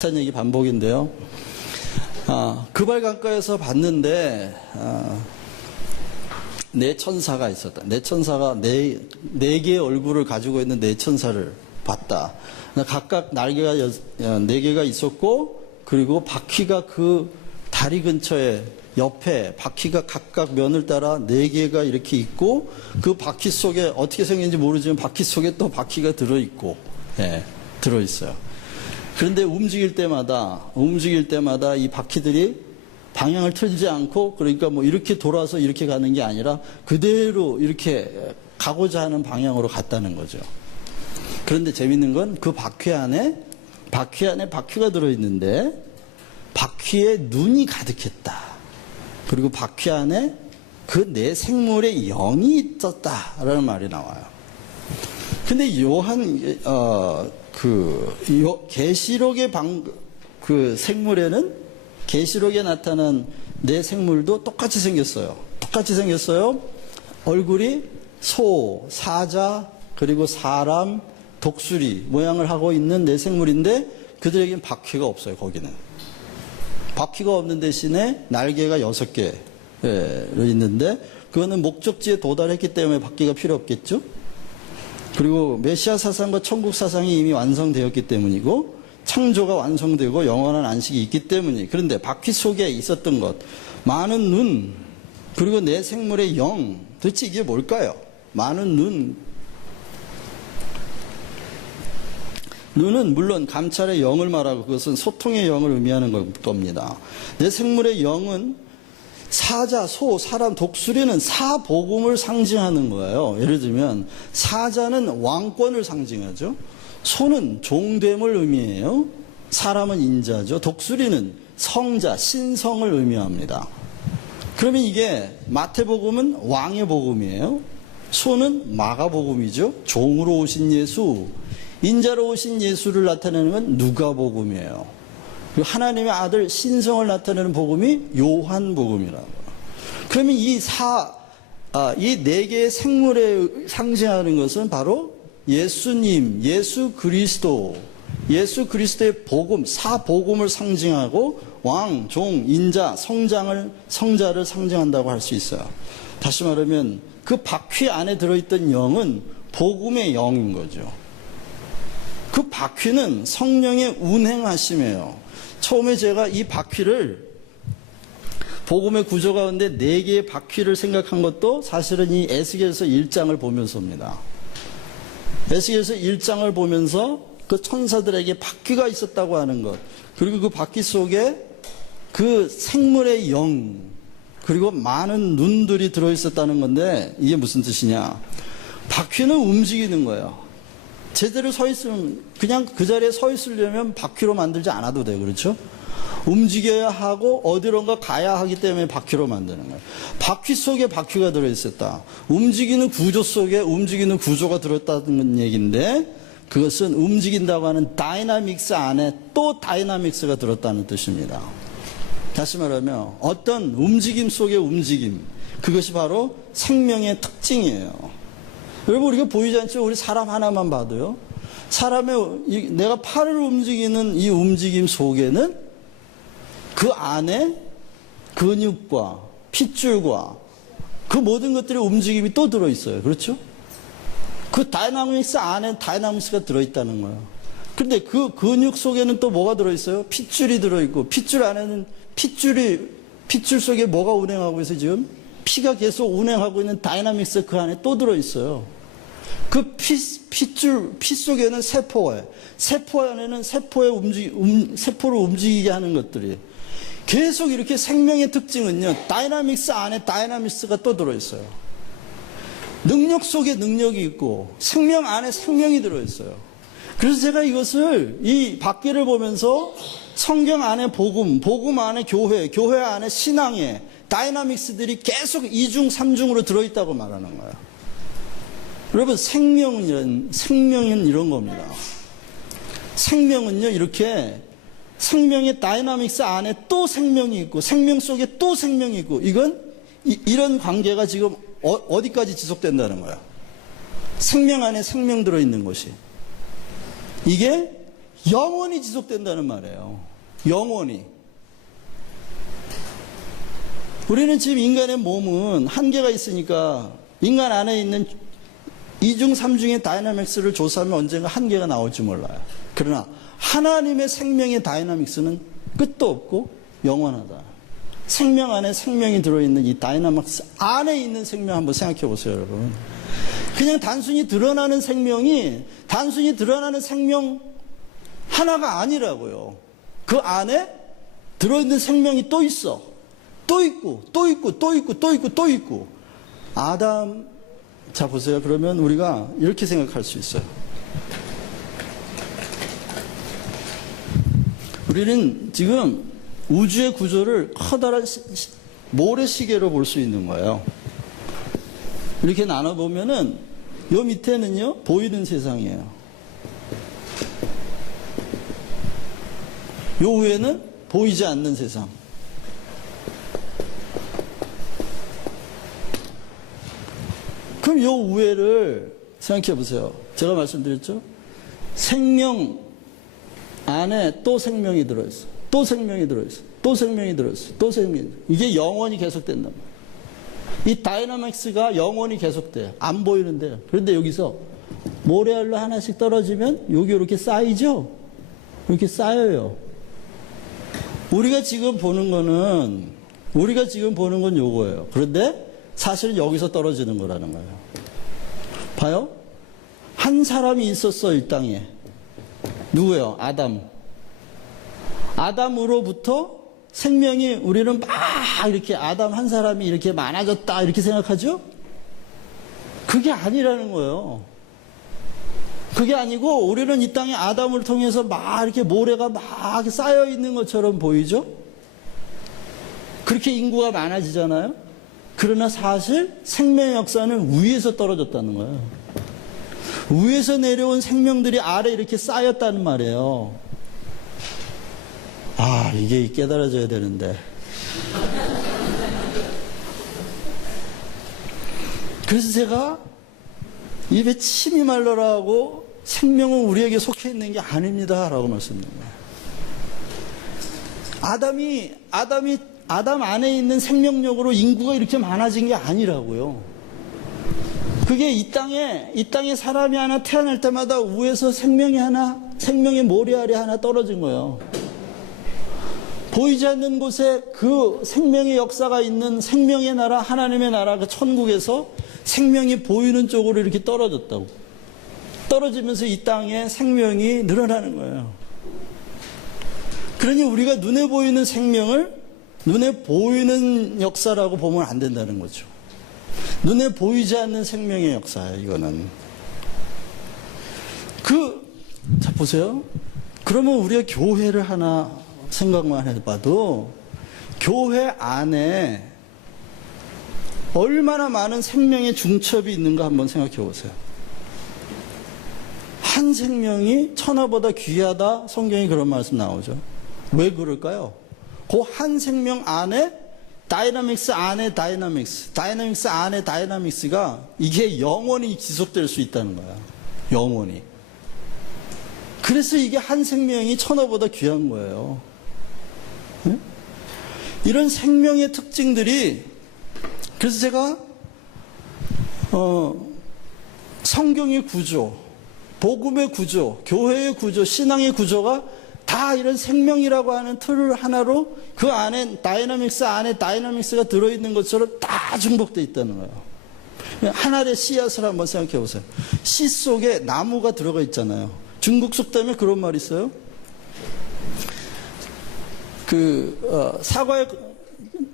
비슷한 얘기 반복인데요. 그발강가에서 봤는데 네 천사가 있었다. 네 천사가 네 개의 얼굴을 가지고 있는 네 천사를 봤다. 각각 날개가 네 개가 있었고, 그리고 바퀴가 그 다리 근처에 옆에 바퀴가 각각 면을 따라 네 개가 이렇게 있고, 그 바퀴 속에 어떻게 생긴지 모르지만 바퀴 속에 또 바퀴가 들어있고, 들어있어요. 그런데 움직일 때마다 이 바퀴들이 방향을 틀지 않고, 그러니까 뭐 이렇게 돌아서 이렇게 가는 게 아니라 그대로 이렇게 가고자 하는 방향으로 갔다는 거죠. 그런데 재밌는 건 그 바퀴 안에 바퀴가 들어있는데 바퀴에 눈이 가득했다. 그리고 바퀴 안에 그 네 생물의 영이 있었다라는 말이 나와요. 근데 계시록의 그 생물에는, 계시록에 나타난 네 생물도 똑같이 생겼어요. 얼굴이 소, 사자, 그리고 사람, 독수리 모양을 하고 있는 네 생물인데, 그들에겐 바퀴가 없어요. 거기는 바퀴가 없는 대신에 날개가 6개로 있는데, 그거는 목적지에 도달했기 때문에 바퀴가 필요 없겠죠. 그리고 메시아 사상과 천국 사상이 이미 완성되었기 때문이고, 창조가 완성되고 영원한 안식이 있기 때문이에요. 그런데 바퀴 속에 있었던 것, 많은 눈, 그리고 내 생물의 영, 도대체 이게 뭘까요? 많은 눈은 물론 감찰의 영을 말하고, 그것은 소통의 영을 의미하는 겁니다. 내 생물의 영은 사자, 소, 사람, 독수리는 사복음을 상징하는 거예요. 예를 들면 사자는 왕권을 상징하죠. 소는 종됨을 의미해요. 사람은 인자죠. 독수리는 성자, 신성을 의미합니다. 그러면 이게 마태복음은 왕의 복음이에요. 소는 마가복음이죠. 종으로 오신 예수, 인자로 오신 예수를 나타내는 건 누가복음이에요. 하나님의 아들 신성을 나타내는 복음이 요한복음이라고. 그러면 이 네 개의 생물에 상징하는 것은 바로 예수님, 예수 그리스도의 복음, 사복음을 상징하고, 왕, 종, 인자, 성자를 상징한다고 할 수 있어요. 다시 말하면 그 바퀴 안에 들어있던 영은 복음의 영인 거죠. 그 바퀴는 성령의 운행하심이에요. 처음에 제가 이 바퀴를, 복음의 구조 가운데 4개의 바퀴를 생각한 것도 사실은 이 에스겔서 1장을 보면서입니다. 에스겔서 1장을 보면서 그 천사들에게 바퀴가 있었다고 하는 것, 그리고 그 바퀴 속에 그 생물의 영, 그리고 많은 눈들이 들어있었다는 건데, 이게 무슨 뜻이냐? 바퀴는 움직이는 거예요. 제대로 서 있으면, 그냥 그 자리에 서 있으려면 바퀴로 만들지 않아도 돼요. 그렇죠? 움직여야 하고 어디론가 가야 하기 때문에 바퀴로 만드는 거예요. 바퀴 속에 바퀴가 들어있었다. 움직이는 구조 속에 움직이는 구조가 들어있다는 얘기인데, 그것은 움직인다고 하는 다이나믹스 안에 또 다이나믹스가 들었다는 뜻입니다. 다시 말하면 어떤 움직임 속의 움직임, 그것이 바로 생명의 특징이에요. 여러분, 우리가 보이지 않죠? 우리 사람 하나만 봐도요. 내가 팔을 움직이는 이 움직임 속에는 그 안에 근육과 핏줄과 그 모든 것들의 움직임이 또 들어있어요. 그렇죠? 그 다이나믹스 안에 다이나믹스가 들어있다는 거예요. 그런데 그 근육 속에는 또 뭐가 들어있어요? 핏줄이 들어있고, 핏줄 안에는 핏줄 속에 뭐가 운행하고 있어요? 지금 피가 계속 운행하고 있는 다이나믹스 그 안에 또 들어있어요. 그 피 속에는 세포 안에는 세포를 움직이게 하는 것들이 계속 이렇게, 생명의 특징은요, 다이나믹스 안에 다이나믹스가 또 들어있어요. 능력 속에 능력이 있고, 생명 안에 생명이 들어있어요. 그래서 제가 이것을, 이 바퀴를 보면서 성경 안에 복음 안에 교회 안에 신앙의 다이나믹스들이 계속 2중, 3중으로 들어있다고 말하는 거예요. 여러분, 생명은 이런 겁니다. 생명은요, 이렇게 생명의 다이나믹스 안에 또 생명이 있고, 생명 속에 또 생명이 있고, 이런 관계가 지금 어디까지 지속된다는 거야? 생명 안에 생명 들어있는 것이. 이게 영원히 지속된다는 말이에요. 영원히. 우리는 지금 인간의 몸은 한계가 있으니까 인간 안에 있는 2중, 3중의 다이나믹스를 조사하면 언젠가 한계가 나올지 몰라요. 그러나 하나님의 생명의 다이나믹스는 끝도 없고 영원하다. 생명 안에 생명이 들어있는 이 다이나믹스 안에 있는 생명 한번 생각해 보세요, 여러분. 그냥 단순히 드러나는 생명이 단순히 드러나는 생명 하나가 아니라고요. 그 안에 들어있는 생명이 또 있어. 또 있고, 또 있고, 또 있고, 또 있고, 또 있고. 아담, 자 보세요. 그러면 우리가 이렇게 생각할 수 있어요. 우리는 지금 우주의 구조를 커다란 모래시계로 볼 수 있는 거예요. 이렇게 나눠보면은 요 밑에는요 보이는 세상이에요. 요 위에는 보이지 않는 세상. 그럼 요 우회를 생각해 보세요. 제가 말씀드렸죠? 생명 안에 또 생명이 들어있어. 또 생명이 들어있어. 또 생명이 들어있어. 또 생명이 들어있어. 이게 영원히 계속된단 말이에요. 이 다이나믹스가 영원히 계속돼요. 안 보이는데요. 그런데 여기서 모래알로 하나씩 떨어지면 여기 이렇게 쌓이죠? 이렇게 쌓여요. 우리가 지금 보는 건 요거예요. 그런데 사실 여기서 떨어지는 거라는 거예요. 봐요? 한 사람이 있었어, 이 땅에. 누구예요? 아담. 아담으로부터 생명이 우리는 막 이렇게 아담 한 사람이 이렇게 많아졌다 이렇게 생각하죠? 그게 아니라는 거예요. 그게 아니고 우리는 이 땅에 아담을 통해서 막 이렇게 모래가 막 쌓여 있는 것처럼 보이죠? 그렇게 인구가 많아지잖아요? 그러나 사실 생명의 역사는 위에서 떨어졌다는 거예요. 위에서 내려온 생명들이 아래 이렇게 쌓였다는 말이에요. 아, 이게 깨달아져야 되는데. 그래서 제가 입에 침이 말라라고 생명은 우리에게 속해 있는 게 아닙니다 라고 말씀드립니다. 아담 안에 있는 생명력으로 인구가 이렇게 많아진 게 아니라고요. 그게 이 땅에 사람이 하나 태어날 때마다 위에서 생명의 모래알이 하나 떨어진 거예요. 보이지 않는 곳에 그 생명의 역사가 있는 생명의 나라, 하나님의 나라, 그 천국에서 생명이 보이는 쪽으로 이렇게 떨어졌다고. 떨어지면서 이 땅에 생명이 늘어나는 거예요. 그러니 우리가 눈에 보이는 생명을 눈에 보이는 역사라고 보면 안 된다는 거죠. 눈에 보이지 않는 생명의 역사예요, 이거는. 자, 보세요. 그러면 우리가 교회를 하나 생각만 해봐도 교회 안에 얼마나 많은 생명의 중첩이 있는가 한번 생각해 보세요. 한 생명이 천하보다 귀하다, 성경에 그런 말씀 나오죠. 왜 그럴까요? 그 한 생명 안에 다이나믹스 안에 다이나믹스 안에 다이나믹스가 이게 영원히 지속될 수 있다는 거야. 영원히. 그래서 이게 한 생명이 천하보다 귀한 거예요. 네? 이런 생명의 특징들이, 그래서 제가 성경의 구조, 복음의 구조, 교회의 구조, 신앙의 구조가 다 이런 생명이라고 하는 틀 하나로 그 안에 다이나믹스 안에 다이나믹스가 들어있는 것처럼 다 중복되어 있다는 거예요. 한 알의 씨앗을 한번 생각해 보세요. 씨 속에 나무가 들어가 있잖아요. 중국 속담에 그런 말이 있어요.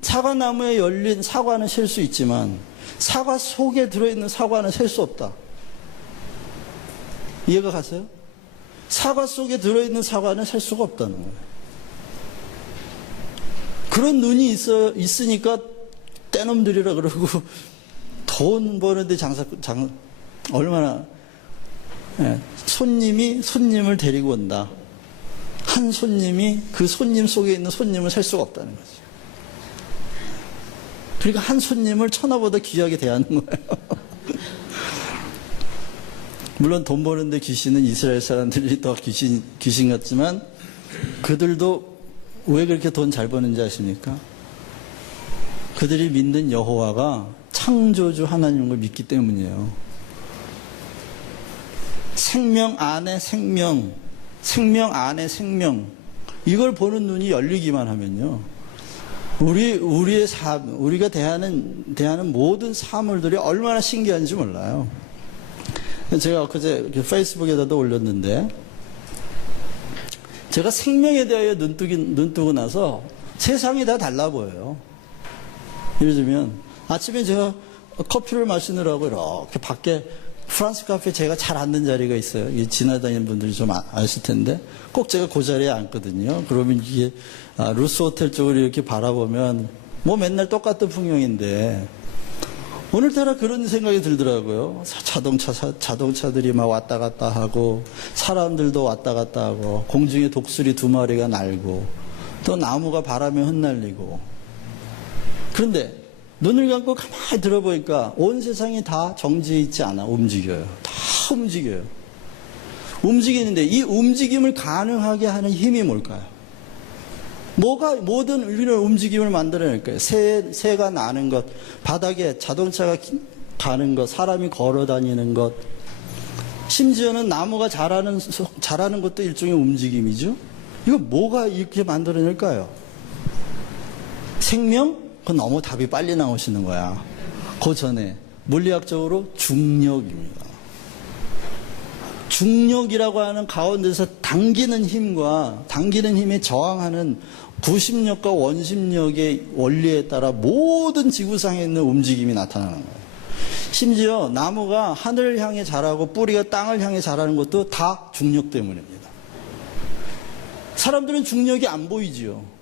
사과나무에 열린 사과는 셀 수 있지만 사과 속에 들어있는 사과는 셀 수 없다. 이해가 가세요? 사과 속에 들어있는 사과는 셀 수가 없다는 거예요. 그런 눈이 있으니까 떼놈들이라 그러고 돈 버는데 얼마나, 손님을 데리고 온다. 한 손님이 그 손님 속에 있는 손님을 셀 수가 없다는 거죠. 그러니까 한 손님을 천하보다 귀하게 대하는 거예요. 물론 돈 버는데 귀신은 이스라엘 사람들이 더 귀신 같지만 그들도 왜 그렇게 돈 잘 버는지 아십니까? 그들이 믿는 여호와가 창조주 하나님을 믿기 때문이에요. 생명 안에 생명, 생명 안에 생명, 이걸 보는 눈이 열리기만 하면요. 우리의 삶, 우리가 대하는 모든 사물들이 얼마나 신기한지 몰라요. 제가 엊그제 페이스북에다도 올렸는데, 제가 생명에 대하여 눈뜨고 나서 세상이 다 달라 보여요. 예를 들면, 아침에 제가 커피를 마시느라고 이렇게 밖에 프랑스 카페 제가 잘 앉는 자리가 있어요. 지나다니는 분들이 좀 아실 텐데, 꼭 제가 그 자리에 앉거든요. 그러면 이게, 루스 호텔 쪽으로 이렇게 바라보면, 뭐 맨날 똑같은 풍경인데, 오늘따라 그런 생각이 들더라고요. 자동차들이 막 왔다 갔다 하고, 사람들도 왔다 갔다 하고, 공중에 독수리 2마리가 날고, 또 나무가 바람에 흩날리고. 그런데, 눈을 감고 가만히 들어보니까 온 세상이 다 정지해 있지 않아. 움직여요. 다 움직여요. 움직이는데 이 움직임을 가능하게 하는 힘이 뭘까요? 모든 우리는 움직임을 만들어낼까요? 새가 나는 것, 바닥에 자동차가 가는 것, 사람이 걸어 다니는 것, 심지어는 나무가 자라는 것도 일종의 움직임이죠? 이거 뭐가 이렇게 만들어낼까요? 생명? 그건 너무 답이 빨리 나오시는 거야. 그 전에 물리학적으로 중력입니다. 중력이라고 하는 가운데서 당기는 힘에 저항하는 구심력과 원심력의 원리에 따라 모든 지구상에 있는 움직임이 나타나는 거예요. 심지어 나무가 하늘을 향해 자라고 뿌리가 땅을 향해 자라는 것도 다 중력 때문입니다. 사람들은 중력이 안 보이지요.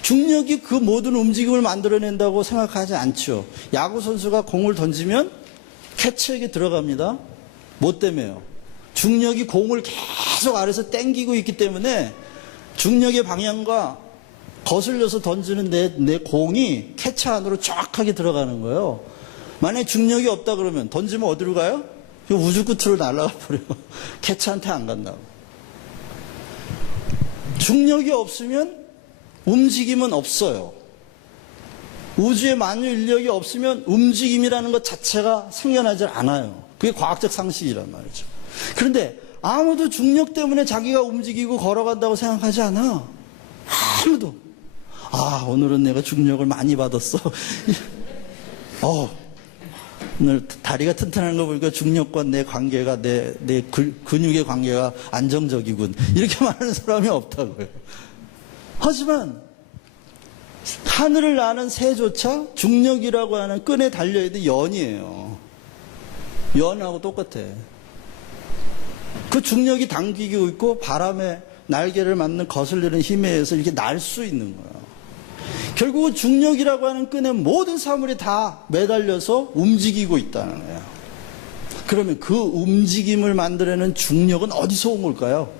중력이 그 모든 움직임을 만들어낸다고 생각하지 않죠. 야구선수가 공을 던지면 캐치에게 들어갑니다. 뭐 때문에요? 중력이 공을 계속 아래서 당기고 있기 때문에 중력의 방향과 거슬려서 던지는 내 공이 캐치 안으로 정확하게 들어가는 거예요. 만약에 중력이 없다 그러면 던지면 어디로 가요? 우주 끝으로 날아가 버려요. 캐치한테 안 간다고. 중력이 없으면 움직임은 없어요. 우주에 만유 인력이 없으면 움직임이라는 것 자체가 생겨나지 않아요. 그게 과학적 상식이란 말이죠. 그런데 아무도 중력 때문에 자기가 움직이고 걸어간다고 생각하지 않아. 아무도. 오늘은 내가 중력을 많이 받았어. 오늘 다리가 튼튼한 거 보니까 중력과 내 관계가, 내 근육의 관계가 안정적이군. 이렇게 말하는 사람이 없다고요. 하지만 하늘을 나는 새조차 중력이라고 하는 끈에 달려있는 연이에요. 연하고 똑같아. 그 중력이 당기고 있고 바람에 날개를 맞는 거슬리는 힘에 의해서 이렇게 날 수 있는 거야. 결국은 중력이라고 하는 끈에 모든 사물이 다 매달려서 움직이고 있다는 거야. 그러면 그 움직임을 만들어내는 중력은 어디서 온 걸까요?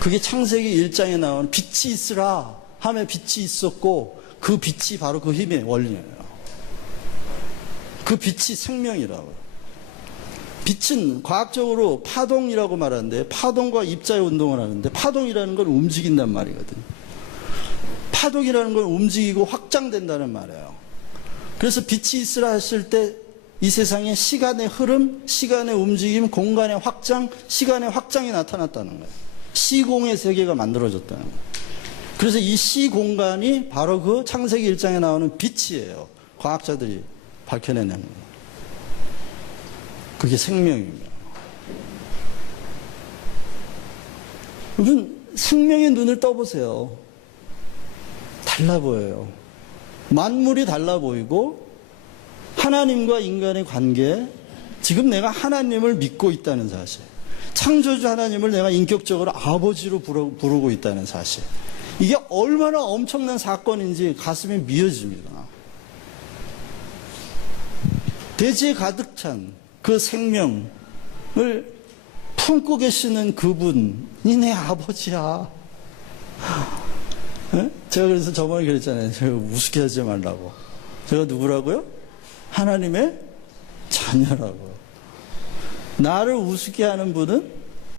그게 창세기 1장에 나오는 빛이 있으라 하며 빛이 있었고 그 빛이 바로 그 힘의 원리예요. 그 빛이 생명이라고요. 빛은 과학적으로 파동이라고 말하는데 파동과 입자의 운동을 하는데 파동이라는 건 움직인단 말이거든요. 파동이라는 건 움직이고 확장된다는 말이에요. 그래서 빛이 있으라 했을 때 이 세상에 시간의 흐름, 시간의 움직임, 공간의 확장, 시간의 확장이 나타났다는 거예요. 시공의 세계가 만들어졌다는 거예요. 그래서 이 시공간이 바로 그 창세기 1장에 나오는 빛이에요. 과학자들이 밝혀내는 거예요. 그게 생명입니다. 여러분, 생명의 눈을 떠보세요. 달라 보여요. 만물이 달라 보이고 하나님과 인간의 관계, 지금 내가 하나님을 믿고 있다는 사실, 창조주 하나님을 내가 인격적으로 아버지로 부르고 있다는 사실, 이게 얼마나 엄청난 사건인지 가슴이 미어집니다. 대지에 가득 찬 그 생명을 품고 계시는 그분이 내 아버지야. 네? 제가 그래서 저번에 그랬잖아요. 제가 우습게 하지 말라고. 제가 누구라고요? 하나님의 자녀라고요. 나를 우습게 하는 분은